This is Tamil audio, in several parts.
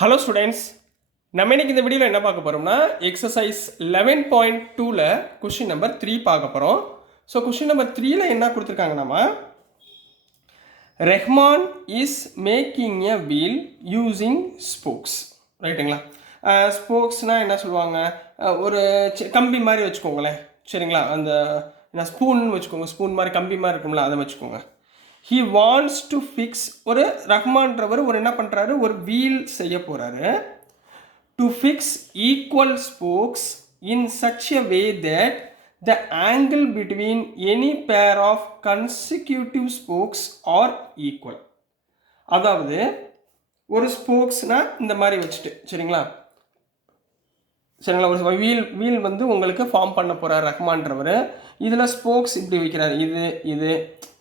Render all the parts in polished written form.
ஹலோ ஸ்டூடெண்ட்ஸ், நம்ம இன்னைக்கு இந்த வீடியோவில் என்ன பார்க்க போகிறோம்னா எக்ஸசைஸ் 11.2ல் கொஷின் நம்பர் 3 பார்க்க போகிறோம். ஸோ கொஷின் நம்பர் 3ல் என்ன கொடுத்துருக்காங்கன்னா, Rehman is making a wheel using spokes. ரைட்டுங்களா? ஸ்போக்ஸ்னால் என்ன சொல்லுவாங்க, ஒரு கம்பி மாதிரி வச்சுக்கோங்களேன். சரிங்களா? அந்த ஸ்பூன் வச்சுக்கோங்க, ஸ்பூன் மாதிரி கம்பி மாதிரி இருக்கும்ல, அதை வச்சுக்கோங்க. ஹி வாண்ட்ஸ் டு ஃபிக்ஸ், ஒரு ரஹ்மான்றவர் ஒரு என்ன பண்ணுறாரு, ஒரு வீல் செய்ய போகிறாரு. To fix equal spokes in such a way that the angle between any pair of consecutive spokes are equal. அதாவது ஒரு ஸ்போக்ஸ்னால் இந்த மாதிரி வச்சுட்டு, சரிங்களா, ஒரு வீல் வந்து உங்களுக்கு ஃபார்ம் பண்ண போகிறார் ரஹ்மான்றவர். இதில் ஸ்போக்ஸ் இப்படி வைக்கிறார், இது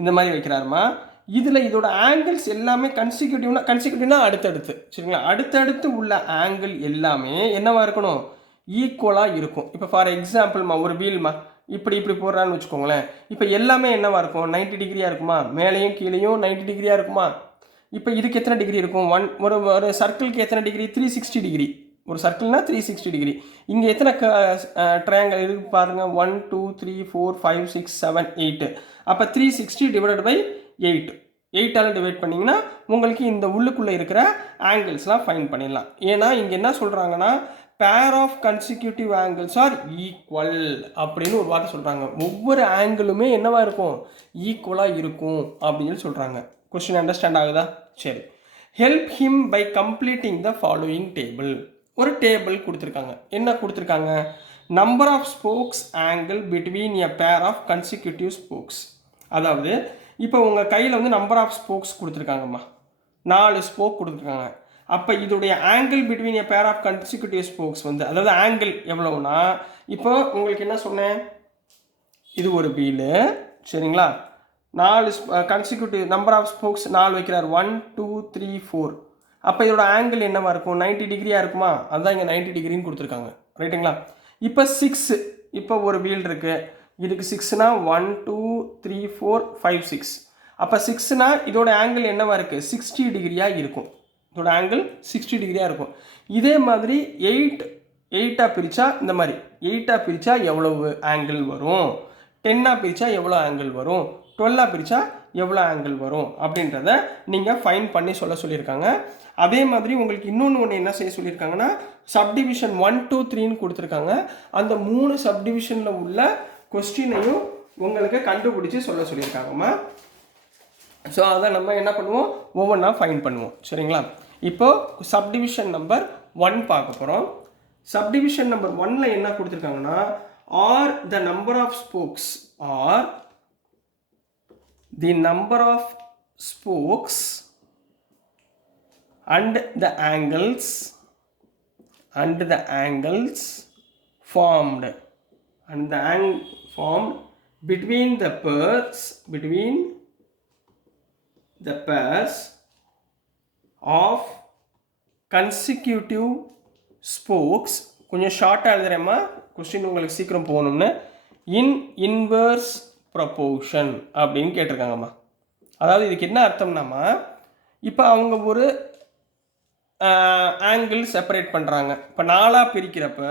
இந்த மாதிரி வைக்கிறாருமா. இதில் இதோட ஆங்கிள்ஸ் எல்லாமே கன்சிக்யூட்டிவ்னா அடுத்தடுத்து, சரிங்களா, அடுத்தடுத்து உள்ள ஆங்கிள் எல்லாமே என்னவா இருக்கணும், ஈக்குவலாக இருக்கும். இப்போ ஃபார் எக்ஸாம்பிள்மா ஒரு வீல்மா இப்படி போடுறான்னு வச்சுக்கோங்களேன். இப்போ எல்லாமே என்னவா இருக்கும், 90 டிகிரியாக இருக்குமா, மேலேயும் கீழேயும் 90 டிகிரியாக இருக்குமா. இப்போ இதுக்கு எத்தனை டிகிரி இருக்கும், ஒரு சர்க்கிளுக்கு எத்தனை டிகிரி, 360 டிகிரி. ஒரு சர்க்கிள்னா 360 டிகிரி. இங்கே எத்தனை ட்ரையாங்கிள் இருக்குது பாருங்கள், 1 2 3 4 5 6 7 8. அப்போ 360 டிவைடட் பை 8ஆல் டிவைட் பண்ணிங்கன்னா உங்களுக்கு இந்த உள்ளுக்குள்ளே இருக்கிற ஆங்கிள்ஸ்லாம் ஃபைன் பண்ணிடலாம். ஏன்னா இங்கே என்ன சொல்கிறாங்கன்னா, pair of consecutive angles are equal அப்படின்னு ஒரு வார்த்தை சொல்கிறாங்க. ஒவ்வொரு ஆங்கிளுமே என்னவா இருக்கும், ஈக்குவலாக இருக்கும் அப்படின்னு சொல்கிறாங்க. கொஸ்டின் அண்டர்ஸ்டாண்ட் ஆகுதா? சரி. Help him by completing the following table. ஒரு டேபிள் கொடுத்துருக்காங்க. என்ன கொடுத்துருக்காங்க, number of spokes angle between a pair of consecutive spokes. அதாவது இப்போ உங்கள் கையில் வந்து நம்பர் ஆஃப் ஸ்போக்ஸ் கொடுத்துருக்காங்கம்மா, 4 ஸ்போக் கொடுத்துருக்காங்க. அப்போ இதோடைய angle between a pair of consecutive spokes வந்து, அதாவது ஆங்கிள் எவ்வளவுனா, இப்போ உங்களுக்கு என்ன சொன்னேன், இது ஒரு வீலு, சரிங்களா, 4 கன்சிக்யூட்டிவ் நம்பர் ஆஃப் ஸ்போக்ஸ் 4 வைக்கிறார், 1 2 3 4. அப்போ இதோட ஆங்கிள் என்னவா இருக்கும், 90 டிகிரியாக இருக்குமா. அதுதான் இங்கே 90 டிகிரின்னு கொடுத்துருக்காங்க. ரைட்டுங்களா? இப்போ 6, இப்போ ஒரு வீல் இருக்குது, இதுக்கு 6னா 1 2 3 4 5 6. அப்போ 6னா இதோட ஆங்கிள் என்னவா இருக்குது, 60 டிகிரியாக இருக்கும். இதோட ஆங்கிள் 60 டிகிரியாக இருக்கும். இதே மாதிரி 8ஆக பிரித்தா இந்த மாதிரி 8ஆக பிரித்தா எவ்வளவு ஆங்கிள் வரும், 10ஆக பிரித்தா எவ்வளோ ஆங்கிள் வரும், 12ஆக பிரித்தா எவ்வளோ ஆங்கிள் வரும் அப்படின்றத நீங்கள் ஃபைன் பண்ணி சொல்லியிருக்காங்க. அதே மாதிரி உங்களுக்கு இன்னொன்று என்ன செய்ய சொல்லியிருக்காங்கன்னா, சப்டிவிஷன் 1 2 3ன்னு கொடுத்துருக்காங்க. அந்த 3 சப்டிவிஷனில் உள்ள கொஸ்டினையும் உங்களுக்கு கண்டுபிடிச்சி சொல்லியிருக்காங்கம்மா. ஸோ அதை நம்ம என்ன பண்ணுவோம், ஒவ்வொன்றா ஃபைன் பண்ணுவோம். சரிங்களா? இப்போது சப்டிவிஷன் நம்பர் 1 பார்க்க போகிறோம். சப்டிவிஷன் நம்பர் 1ல் என்ன கொடுத்துருக்காங்கன்னா, are the number of spokes are the number of spokes and the angles formed between the pairs of consecutive spokes. கொஞ்சம் ஷார்ட்டாக எழுதுறேம்மா, கொஸ்டின் உங்களுக்கு சீக்கிரம் போகணும்னு. இன்வர்ஸ் ப்ரொபோர்ஷன் அப்படின்னு கேட்டிருக்காங்கம்மா. அதாவது இதுக்கு என்ன அர்த்தம்னாம்மா, இப்போ அவங்க ஒரு ஆங்கிள் செப்பரேட் பண்ணுறாங்க. இப்போ 4ஆக பிரிக்கிறப்ப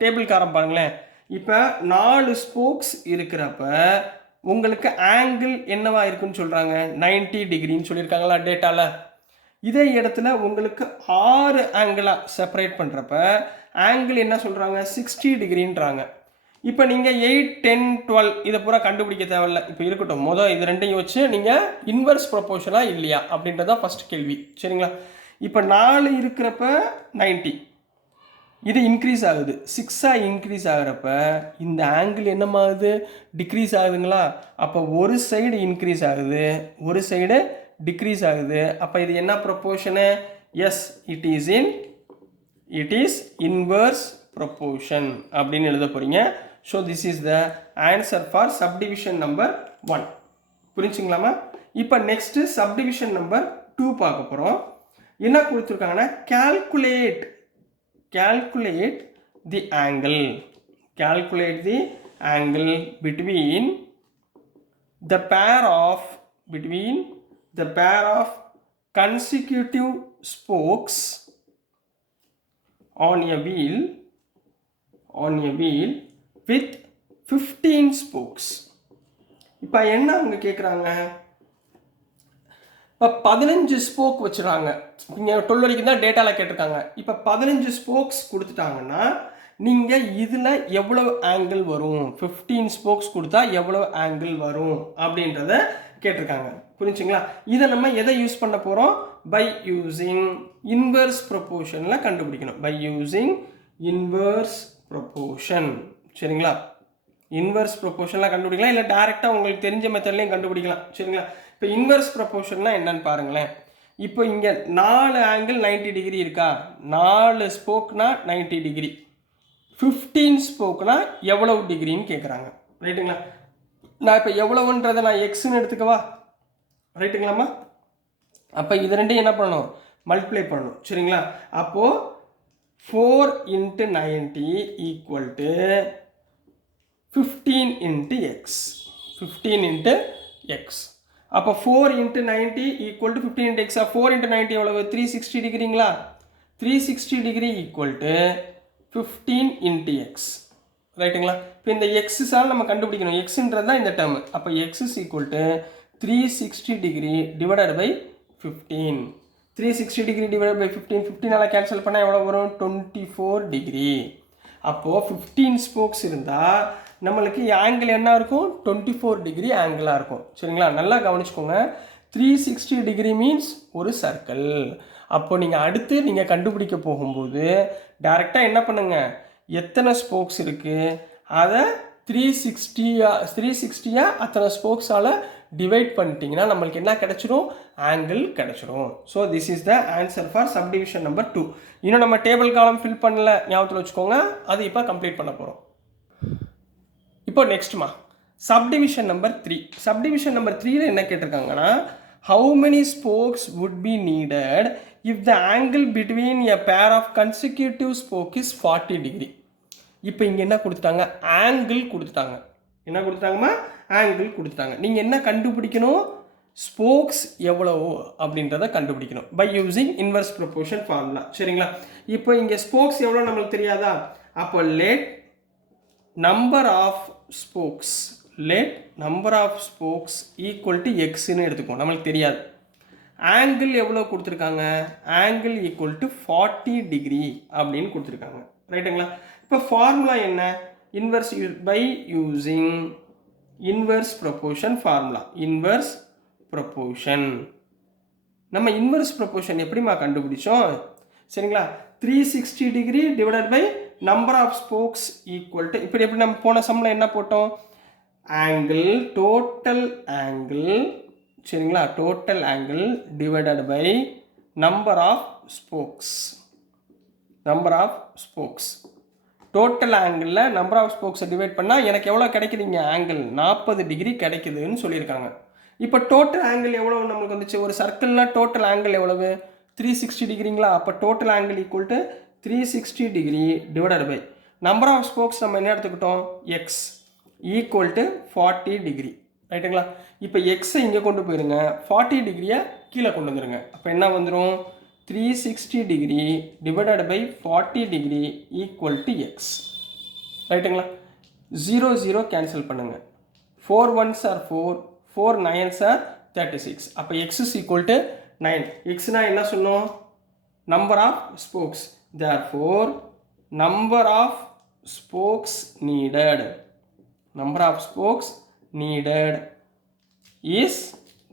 டேபிள்காரம் பாருங்களேன், இப்போ 4 ஸ்போக்ஸ் இருக்கிறப்ப உங்களுக்கு ஆங்கிள் என்னவா இருக்குன்னு சொல்கிறாங்க, 90 டிகிரின்னு சொல்லியிருக்காங்களா டேட்டாவில். இதே இடத்துல உங்களுக்கு 6 ஆங்கிளாக செப்பரேட் பண்ணுறப்ப ஆங்கிள் என்ன சொல்கிறாங்க, 60 டிகிரின்றாங்க. இப்போ நீங்கள் 8 10 12 இதை பூரா கண்டுபிடிக்க தேவையில்லை. இப்போ இருக்கட்டும், இது ரெண்டையும் வச்சு நீங்கள் இன்வர்ஸ் ப்ரொபோர்ஷனாக இல்லையா அப்படின்றதான் ஃபஸ்ட் கேள்வி. சரிங்களா? இப்போ 4 இருக்கிறப்ப 90, இது இன்க்ரீஸ் ஆகுது, 6ஆக இன்க்ரீஸ் ஆகிறப்ப இந்த ஆங்கிள் என்னமாகுது, டிக்ரீஸ் ஆகுதுங்களா. அப்போ ஒரு சைடு இன்க்ரீஸ் ஆகுது, ஒரு சைடு டிக்ரீஸ் ஆகுது. அப்போ இது என்ன proportion, yes it is inverse proportion அப்படின்னு எழுத போகிறீங்க. So this is the answer for subdivision number 1. புரிஞ்சுங்களாமா? இப்போ நெக்ஸ்ட்டு சப்டிவிஷன் நம்பர் 2 பார்க்க போகிறோம். என்ன கொடுத்துருக்காங்கன்னா, calculate the angle between the pair of consecutive spokes on a wheel with 15 spokes. இப்போ என்ன அவங்க கேட்குறாங்க, இப்போ 15 ஸ்போக் வச்சுருக்காங்க. இங்கே 12 வரைக்கும் தான் டேட்டாவில் கேட்டிருக்காங்க. இப்போ 15 ஸ்போக்ஸ் கொடுத்துட்டாங்கன்னா நீங்கள் இதில் எவ்வளவு ஆங்கிள் வரும், 15 ஸ்போக்ஸ் கொடுத்தா எவ்வளோ ஆங்கிள் வரும் அப்படின்றத கேட்டிருக்காங்க. புரிஞ்சுங்களா? இதை நம்ம எதை யூஸ் பண்ண போகிறோம், பை யூஸிங் இன்வர்ஸ் ப்ரொபோர்ஷனில் கண்டுபிடிக்கணும். By using inverse proportion. சரிங்களா? இன்வர்ஸ் ப்ரொபோர்ஷன்லாம் கண்டுபிடிக்கலாம், இல்லை டேரெக்டாக உங்களுக்கு தெரிஞ்ச மெத்தட்லையும் கண்டுபிடிக்கலாம். சரிங்களா? இப்போ இன்வர்ஸ் ப்ரொபோர்ஷன்லாம் என்னன்னு பாருங்களேன். இப்போ இங்கே 4 ஆங்கிள் 90 டிகிரி இருக்கா, 4 ஸ்போக்னா 90 டிகிரி, 15 ஸ்போக்னா எவ்வளவு டிகிரின்னு கேட்குறாங்க. ரைட்டுங்களா? நான் இப்போ எவ்வளவுன்றதை நான் எக்ஸ்ன்னு எடுத்துக்கவா? ரைட்டுங்களாம்மா? அப்போ இது ரெண்டையும் என்ன பண்ணணும், மல்டிப்ளை பண்ணணும். சரிங்களா? அப்போது 4 × 90 = 15 × x. 15 × x. அப்போ 4 × 90 = 15 × x. 4 × 90 எவ்வளவு, 360 டிகிரிங்களா? 360 டிகிரி = 15 × x. ரைட்டுங்களா? இப்போ இந்த எக்ஸால் நம்ம கண்டுபிடிக்கணும். எக்ஸுன்றது தான் இந்த டேர்ம். அப்போ x = 360 degree divided by 15. 360 degree divided by 15, 15ஆல் கேன்சல் பண்ணால் எவ்வளோ வரும், 24 டிகிரி. அப்போது 15 ஸ்போக்ஸ் இருந்தால் நம்மளுக்கு ஆங்கிள் என்ன இருக்கும், 24 டிகிரி ஆங்கிளாக இருக்கும். சரிங்களா? நல்லா கவனிச்சுக்கோங்க. 360 டிகிரி மீன்ஸ் ஒரு சர்க்கிள். அப்போது நீங்கள் அடுத்து நீங்கள் கண்டுபிடிக்க போகும்போது டைரெக்டாக என்ன பண்ணுங்கள், எத்தனை ஸ்போக்ஸ் இருக்குது அதை 360 அத்தனை ஸ்போக்ஸால் டிவைட் பண்ணிட்டீங்கன்னா நம்மளுக்கு என்ன கிடைச்சிரும், ஆங்கிள் கிடைச்சிரும். So this is the answer for subdivision number 2. இன்னும் நம்ம டேபிள் காலம் ஃபில் பண்ணல, ஞாபகத்தில் வச்சுக்கோங்க. அது இப்போ கம்ப்ளீட் பண்ண போகிறோம். இப்போ நெக்ஸ்ட்மா சப்டிவிஷன் நம்பர் 3. சப்டிவிஷன் நம்பர் 3ல என்ன கேட்டிருக்காங்கன்னா, how many spokes would be needed if the angle between a pair of consecutive spoke is 40 degree. இப்போ இங்கே என்ன கொடுத்துட்டாங்க, ஆங்கிள் கொடுத்துட்டாங்க. என்ன கொடுத்துட்டாங்கம்மா, ஆங்கிள் கொடுத்துட்டாங்க. நீங்கள் என்ன கண்டுபிடிக்கணும், ஸ்போக்ஸ் எவ்வளவோ அப்படின்றத கண்டுபிடிக்கணும் by using inverse proportion formula. சரிங்களா? இப்போ இங்கே ஸ்போக்ஸ் எவ்வளோ நம்மளுக்கு தெரியாதா? அப்போ let number of spokes = xன்னு எடுத்துக்கோம். நம்மளுக்கு தெரியாது. ஆங்கிள் எவ்வளோ கொடுத்துருக்காங்க, ஆங்கிள் = 40 டிகிரி அப்படின்னு கொடுத்துருக்காங்க. ரைட்டுங்களா? இப்போ ஃபார்முலா என்ன, inverse by using inverse proportion formula. Inverse proportion நம்ம இன்வர்ஸ் ப்ரொபோர்ஷன் எப்படிமா கண்டுபிடிச்சோம்? சரிங்களா? 360 degree divided by number of spokes equal இப்படி எப்படி நம்ம போன சம்மில் என்ன போட்டோம், ஆங்கிள் டோட்டல் ஆங்கிள். சரிங்களா? Total angle divided by number of spokes. Number of spokes total ஆங்கிளில் நம்பர் ஆஃப் ஸ்போக்ஸை டிவைட் பண்ணால் எனக்கு எவ்வளோ கிடைக்குதுங்க, ஆங்கிள் 40 டிகிரி கிடைக்குதுன்னு சொல்லியிருக்காங்க. இப்போ டோட்டல் ஆங்கிள் எவ்வளோ நம்மளுக்கு வந்துச்சு, ஒரு சர்க்கிள்னால் டோட்டல் ஆங்கிள் எவ்வளவு, 360 டிகிரிங்களா? அப்போ total angle = 360 degree divided by number of spokes நம்ம என்ன எடுத்துக்கிட்டோம், எக்ஸ் = 40 டிகிரி. ரைட்டுங்களா? இப்போ எக்ஸை இங்கே கொண்டு போயிருங்க, 40 டிகிரியை கீழே கொண்டு வந்துடுங்க. அப்போ என்ன வந்துடும், 360 degree divided by 40 degree = x. ரைட்டுங்களா? 0 0 கேன்சல் பண்ணுங்க. 4 1s are 4, 4 9s are 36. அப்போ x = 9. எக்ஸ்னா என்ன சொன்னோம், number of spokes. therefore number of spokes needed is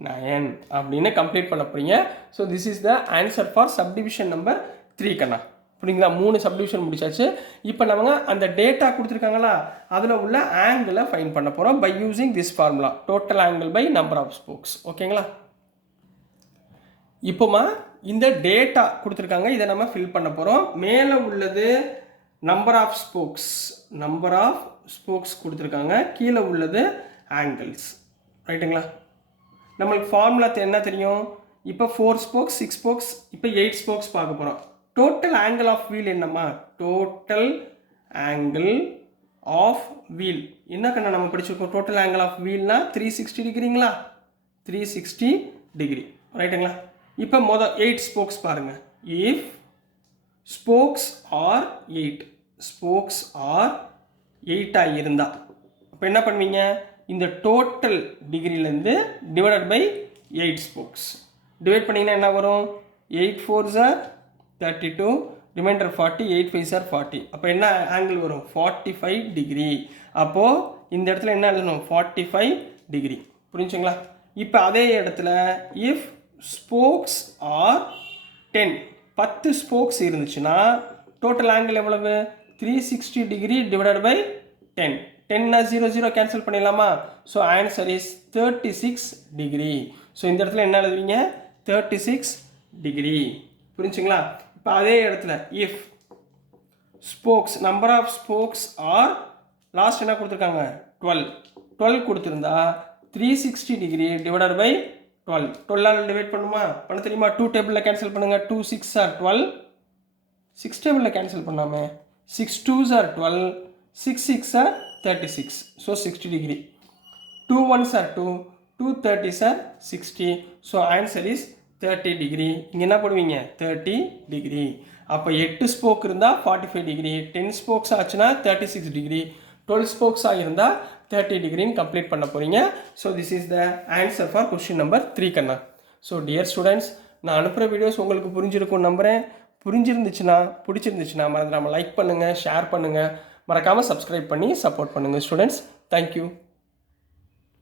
9 அப்படின்னு கம்ப்ளீட் பண்ண போறீங்க. So this is the answer for subdivision number 3 கண்ணா. புரியுங்களா? 3 சப்டிவிஷன் முடிச்சாச்சு. இப்போ நம்ம அந்த டேட்டா கொடுத்துருக்காங்களா, அதில் உள்ள ஆங்கிளை ஃபைண்ட் பண்ண போகிறோம் by using this formula, total angle by number of spokes. ஓகேங்களா? இப்போமா இந்த டேட்டா கொடுத்துருக்காங்க, இதை நம்ம ஃபில் பண்ண போகிறோம். மேலே உள்ளது நம்பர் ஆஃப் ஸ்போக்ஸ் கொடுத்துருக்காங்க, கீழே உள்ளது ஆங்கிள்ஸ். ரைட்டுங்களா? நம்மளுக்கு ஃபார்முலா என்ன தெரியும், இப்போ 4 ஸ்போக்ஸ் 6 ஸ்போக்ஸ், இப்போ 8 ஸ்போக்ஸ் பார்க்க போகிறோம். டோட்டல் ஆங்கிள் ஆஃப் வீல் என்னம்மா, டோட்டல் ஆங்கிள் ஆஃப் வீல் என்ன கண்ணா நம்ம படிச்சிருக்கோம், டோட்டல் ஆங்கிள் ஆஃப் வீல்னா 360 டிகிரிங்களா, 360 டிகிரி. ரைட்டுங்களா? இப்போ மொதல் 8 ஸ்போக்ஸ் பாருங்கள். If spokes are 8 spokes are 8 இருந்தால் அப்போ என்ன பண்ணுவீங்க, இந்த டோட்டல் டிகிரிலேருந்து டிவைடட் பை 8 ஸ்போக்ஸ் டிவைட் பண்ணிங்கன்னா என்ன வரும், 8 4s are 32, reminder 40, 8 5s are 40. அப்போ என்ன ஆங்கிள் வரும், 45 டிகிரி. அப்போது இந்த இடத்துல என்ன எழுதணும், 45 டிகிரி. புரிஞ்சுங்களா? இப்போ அதே இடத்துல இஃப் ஸ்போக்ஸ் ஆர் 10 ஸ்போக்ஸ் இருந்துச்சுன்னா டோட்டல் ஆங்கிள் எவ்வளவு, 360 டிகிரி டிவைடட் பை 10. 10 0 0 கேன்சல் பண்ணிடலாமா? So answer is 36 degree. So இந்த இடத்துல என்ன எழுதுவீங்க, 36 டிகிரி. புரிஞ்சுங்களா? இப்போ அதே இடத்துல if spokes number of spokes are last என்ன கொடுத்துருக்காங்க, 12 கொடுத்துருந்தா 360 டிகிரி டிவைடட் பை 12. 12 டிவைட் பண்ணுமா, பண்ண தெரியுமா? 2 டேபிளில் கேன்சல் பண்ணுங்கள். 2 6 are 12, 6 டேபிளில் கேன்சல் பண்ணாமே. 6 2s are 12, 6 6 are 36. So 60 degree. 2 1s are 2, 2 30s are 60. So answer is 30 degree. இங்கே என்ன பண்ணுவீங்க, 30 டிகிரி. அப்போ 8 ஸ்போக் இருந்தால் 45 டிகிரி, 10 ஸ்போக்ஸ் ஆச்சுன்னா 36 டிகிரி, 12 ஸ்போக்ஸ் ஆகியிருந்தால் 30 டிகிரின்னு கம்ப்ளீட் பண்ண போகிறீங்க. So this is the answer for question number 3 கண்ணா. ஸோ டியர் ஸ்டூடெண்ட்ஸ், நான் அனுப்புகிற வீடியோஸ் உங்களுக்கு புரிஞ்சிருக்கும் நம்புகிறேன். புரிஞ்சிருந்துச்சுன்னா பிடிச்சிருந்துச்சுன்னா மறந்துடாமல் லைக் பண்ணுங்கள், ஷேர் பண்ணுங்கள், மறக்காமல் சப்ஸ்கிரைப் பண்ணி சப்போர்ட் பண்ணுங்கள் ஸ்டூடெண்ட்ஸ். தேங்க்யூ.